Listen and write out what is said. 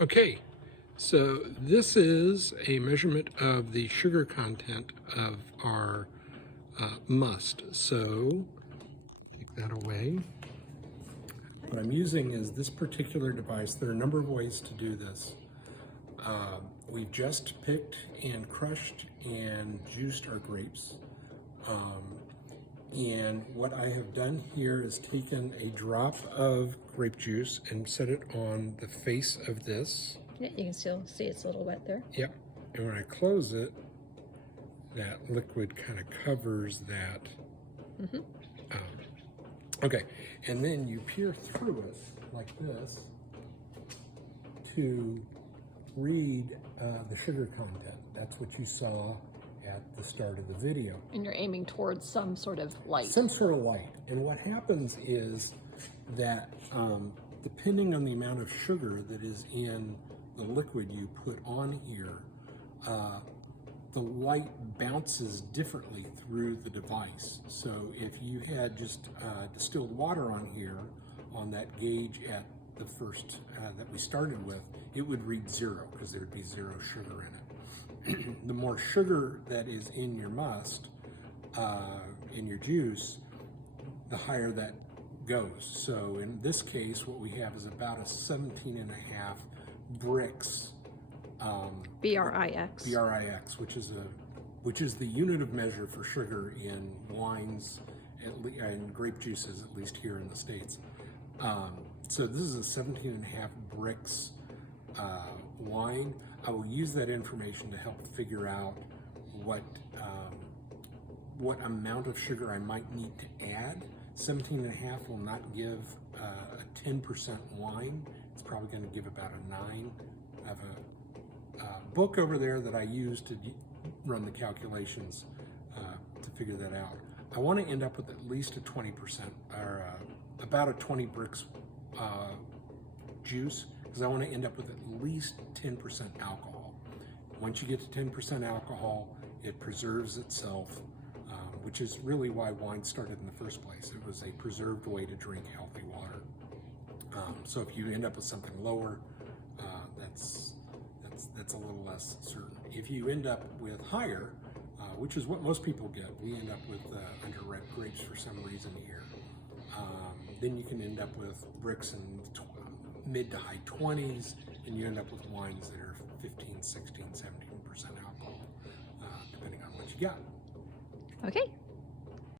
Okay, so this is a measurement of the sugar content of our must. So take that away. What I'm using is this particular device. There are a number of ways to do this. We've just picked and crushed and juiced our grapes. And what I have done here is taken a drop of grape juice and set it on the face of this. Yeah, you can still see it's a little wet there. Yep. And when I close it, that liquid kind of covers that. Okay. And then you peer through it like this to read the sugar content. That's what you saw at the start of the video. And you're aiming towards some sort of light. Some sort of light. And what happens is that depending on the amount of sugar that is in the liquid you put on here, the light bounces differently through the device. So if you had just distilled water on here, on that gauge at the first that we started with, it would read 0 because there would be 0 sugar in it. The more sugar that is in your must, in your juice, the higher that goes. So in this case, what we have is about a 17.5 Brix. BRIX. BRIX, which is the unit of measure for sugar in wines and grape juices, at least here in the States. So this is a 17.5 Brix wine. I will use that information to help figure out what amount of sugar I might need to add. 17.5 will not give a 10% wine. It's probably going to give about a 9. I have a book over there that I use to run the calculations to figure that out. I want to end up with at least a 20% or about a 20 Brix juice, because I want to end up with at least 10% alcohol. Once you get to 10% alcohol, it preserves itself, which is really why wine started in the first place. It was a preserved way to drink healthy water. So if you end up with something lower, that's a little less certain. If you end up with higher, which is what most people get, we end up with under-ripe grapes for some reason here. Then you can end up with Brix in mid to high 20s, and you end up with wines that are 15, 16, 17% alcohol, depending on what you got. Okay,